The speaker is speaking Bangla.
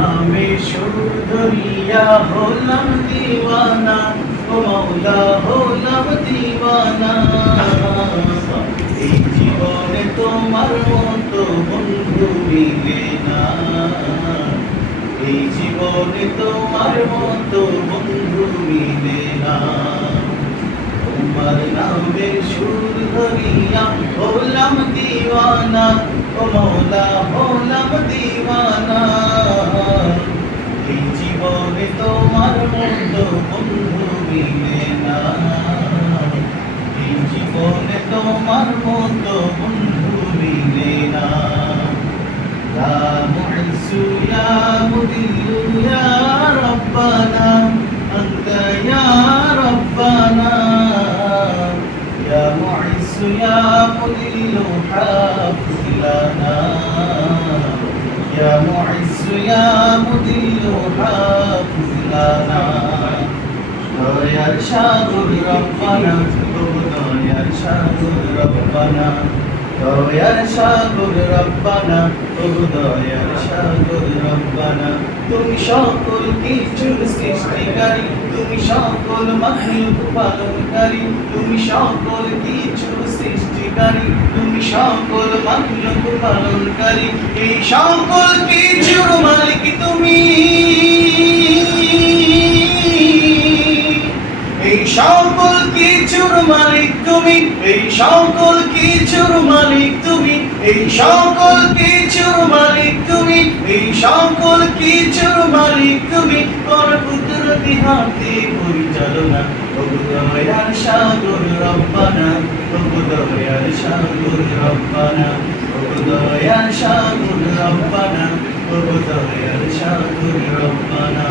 নামে সুর ধরিয়া হলাম দিওয়ানা, ও মৌলা হলাম দিওয়ানা। এই জীবনে তোমার মতো বন্ধু মিলে না। এই জীবনে তোমার মতো বন্ধু মিলে না। তোমার নামের সুর ধরিয়া হলাম দিওয়ানা, ও মৌলা জীবনে তোমার মতো বন্ধু মিলে না এই জীবনে তোমার মতো বন্ধু মিলে না يا معز يا مذل يا ربنا أنت يا ربنا يا معز يا مذل حافظ لنا يا معز يا مذل حافظ لنا দয়ার সাগর রব্বানা ও দয়ার সাগর রব্বানা দয়ার সাগর রব্বানা ও দয়ার সাগর রব্বানা তুমি সকল কিছুর সৃষ্টিকারী, তুমি সকল মাখলুক পালনকারী, তুমি সকল কিছুর সৃষ্টিকারী, তুমি সকল মাখলুক পালনকারী, এই সকল কিছুর সকল কিছুর মালিক তুমি, এই সকল কিছুর মালিক তুমি, এই সকল কিছুর মালিক তুমি, এই সকল কিছুর মালিক তুমি। তোর কুদরতি হাতে পরিচালনা ওগো সাগর রব্বানা দয়ার সাগর রব্বানা সাগর রব্বানা সাগর রব্বানা।